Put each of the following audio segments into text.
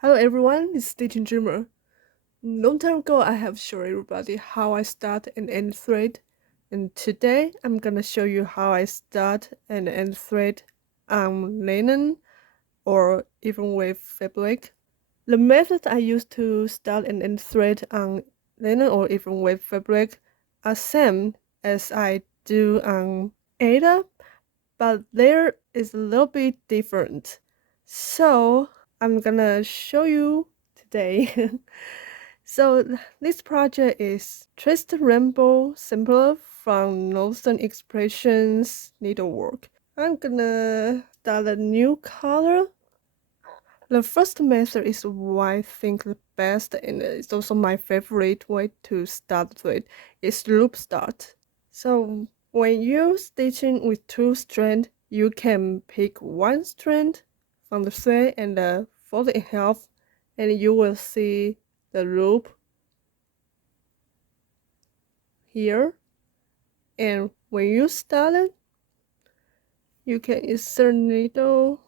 Hello everyone, it's Stitching Dreamer. Long time ago, I have shown everybody how I start and end thread, and today I'm gonna show you how I start and end thread on linen or even with fabric. The method I use to start and end thread on linen or even with fabric are same as I do on aida, but there is a little bit different. So I'm gonna show you today. So this project is Twisted Rainbow Sampler from Northern Expressions Needlework. I'm gonna start a new color. The first method is what I think the best and it's also my favorite way to start with is loop start. So when you're stitching with two strands, you can pick one strand from the thread and fold it in half, and you will see the loop here. And when you start it, you can insert needle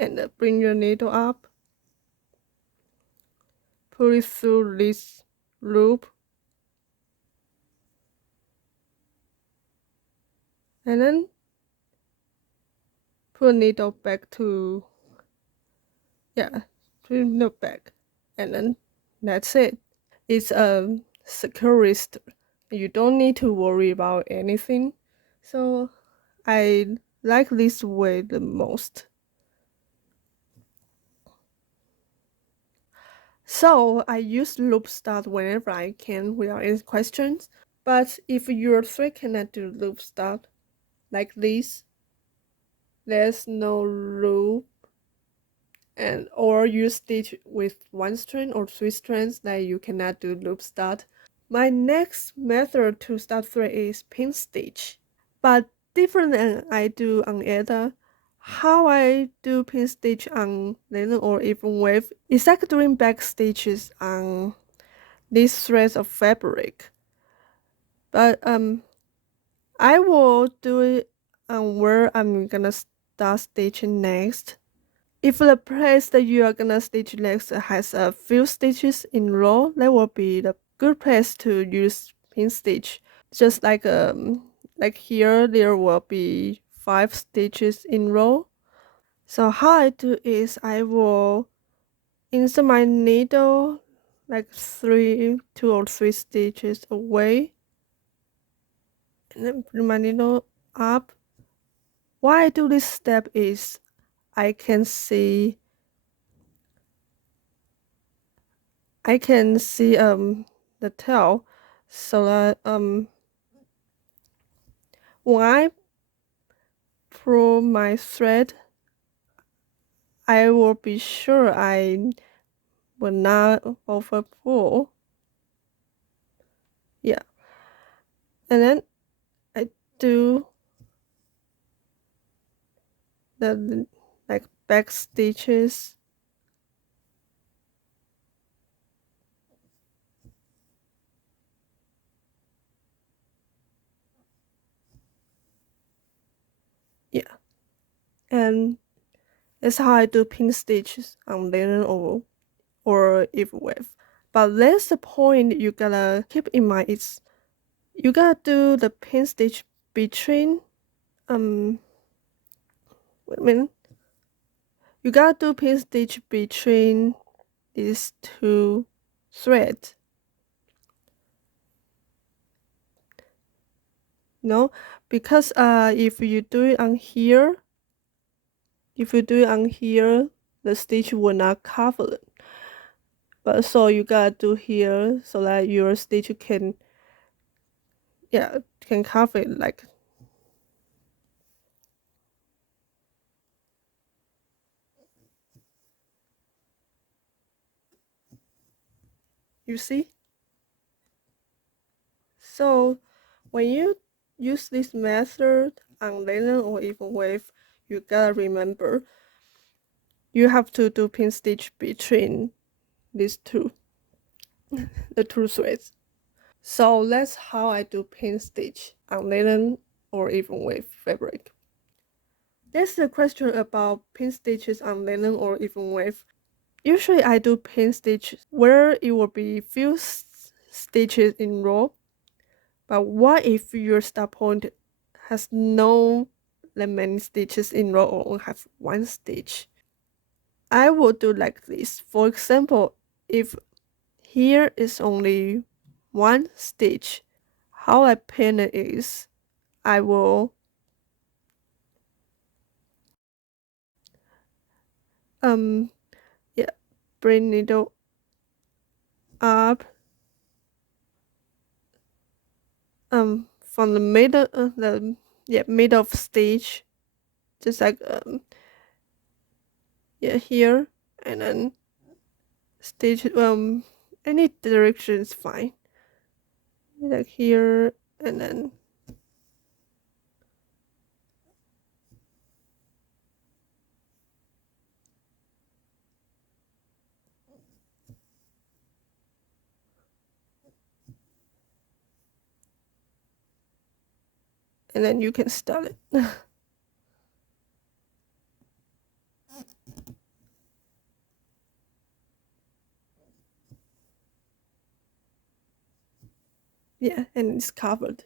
and bring your needle up, pull it through this loop, and then put needle back to put needle back, and then that's it. It's a securist. You don't need to worry about anything. So I like this way the most. So I use loop start whenever I can without any questions. But if your thread cannot do loop start like this, there's no loop, and or you stitch with one string or three strands that you cannot do loop start. My next method to start thread is pin stitch, but different than I do on aida. How I do pin stitch on linen or Evenweave is like doing back stitches on these threads of fabric. But I will do it on where I'm gonna start stitching next. If the place that you are gonna stitch next has a few stitches in row, that will be the good place to use pin stitch. Just like here, there will be 5 stitches in row. So how I do is I will insert my needle like 2 or 3 stitches away, and then bring my needle up. Why I do this step is I can see the tail, so that when I pull my thread, I will be sure I will not over pull. Yeah, and then I do the like back stitches. Yeah, and that's how I do pin stitches on linen or Evenweave. But that's the point you gotta keep in mind is you gotta do the pin stitch between wait a minute. You gotta do pin stitch between these two threads. No, because if you do it on here, the stitch will not cover it. But so you gotta do here so that your stitch can cover it. Like you see. So when you use this method on linen or Evenweave, you gotta remember you have to do pin stitch between these two, the two threads. So that's how I do pin stitch on linen or Evenweave fabric. There's a question about pin stitches on linen or Evenweave. Usually I do pin stitches where it will be few stitches in row. But what if your start point has no that many stitches in row or only have one stitch? I will do like this. For example, if here is only one stitch, how I pin it is I will um yeah bring needle up from the middle middle of stitch, just like here, and then stitch any direction is fine, like here, and then you can start it. Yeah, and it's covered.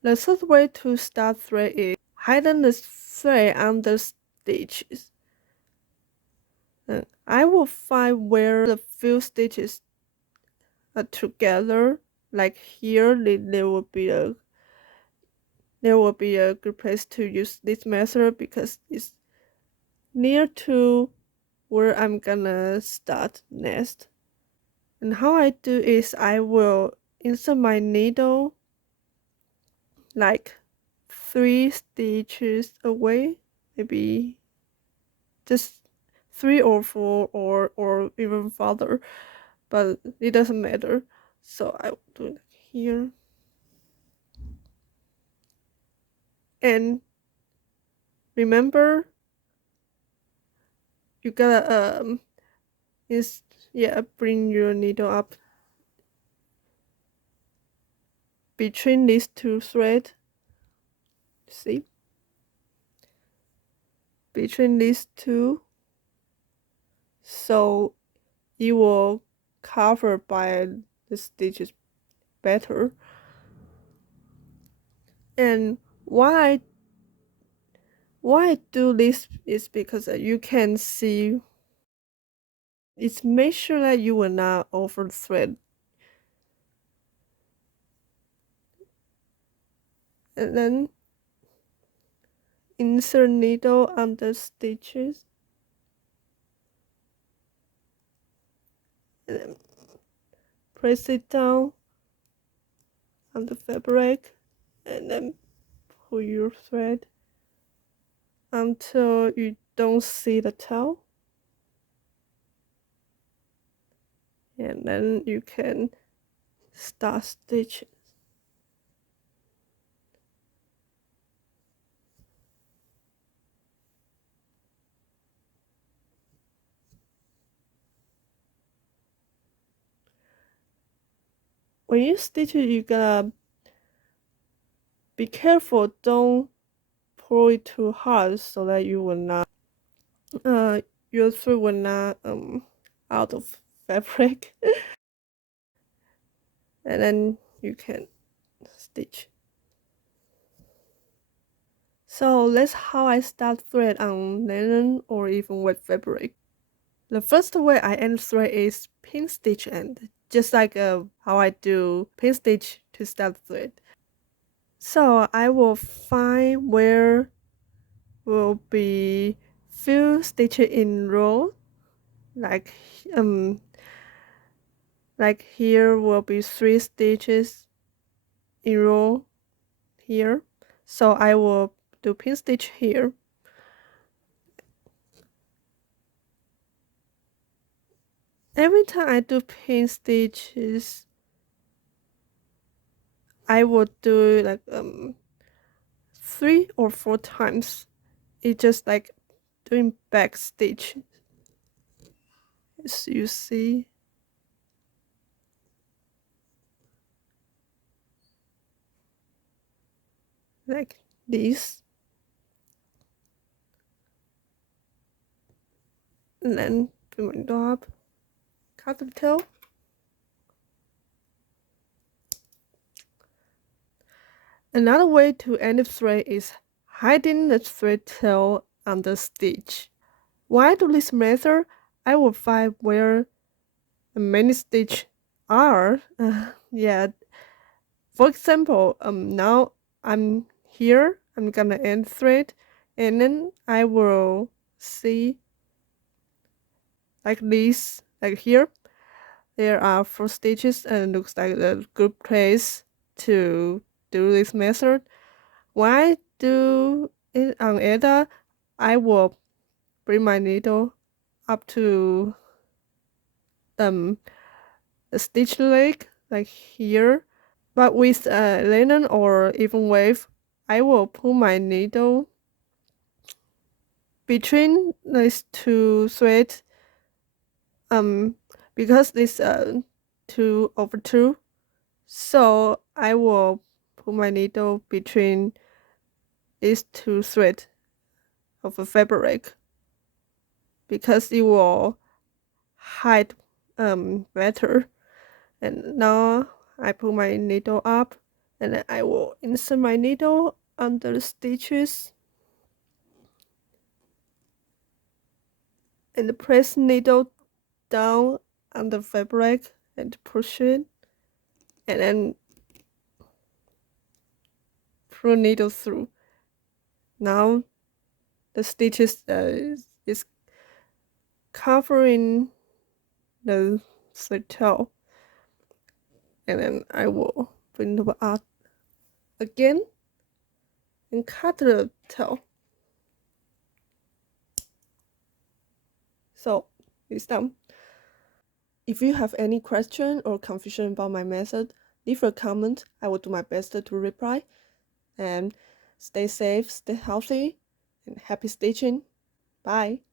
The third way to start thread is hidden the thread under stitches. And I will find where the few stitches are together. Like here, there will be a good place to use this method because it's near to where I'm gonna start next. And how I do is I will insert my needle like 3 stitches away, maybe just 3 or 4 or even farther, but it doesn't matter. So I will do it here, and remember you gotta is bring your needle up between these two threads. See, between these two, so it will cover by the stitches better. And why I do this is because you can see it's make sure that you will not over thread. And then insert needle under stitches, and then press it down on the fabric, and then pull your thread until you don't see the tail, and then you can start stitching. When you stitch it, you gotta be careful, don't pull it too hard so that you will not your thread will not out of fabric. And then you can stitch. So that's how I start thread on linen or even wet fabric. The first way I end thread is pin stitch end, just like how I do pin stitch to start thread. So I will find where will be few stitches in row, like um like here will be 3 stitches in row here. So I will do pin stitch here. Every time I do pin stitches, I will do like 3 or 4 times. It's just like doing back stitch, as you see, like this. and then put my needle up, cut the tail. Another way to end the thread is hiding the thread tail on the stitch. Why do this method? I will find where the many stitches are. Yeah. For example, now I'm here. I'm gonna end thread, and then I will see like this, like here. There are 4 stitches, and it looks like a good place to do this method. Why do it on aida? I will bring my needle up to the stitch leg, like here. But with linen or Evenweave, I will pull my needle between these 2 threads. Because this 2/2, so I will put my needle between these 2 threads of a fabric, because it will hide better. And now I put my needle up, and then I will insert my needle under the stitches and press needle down on the fabric and push it, and then pull needle through. Now the stitches is covering the thread tail, and then I will bring it up again and cut the tail. So it's done. If you have any question or confusion about my method, leave a comment. I will do my best to reply. And stay safe, stay healthy, and happy stitching. Bye.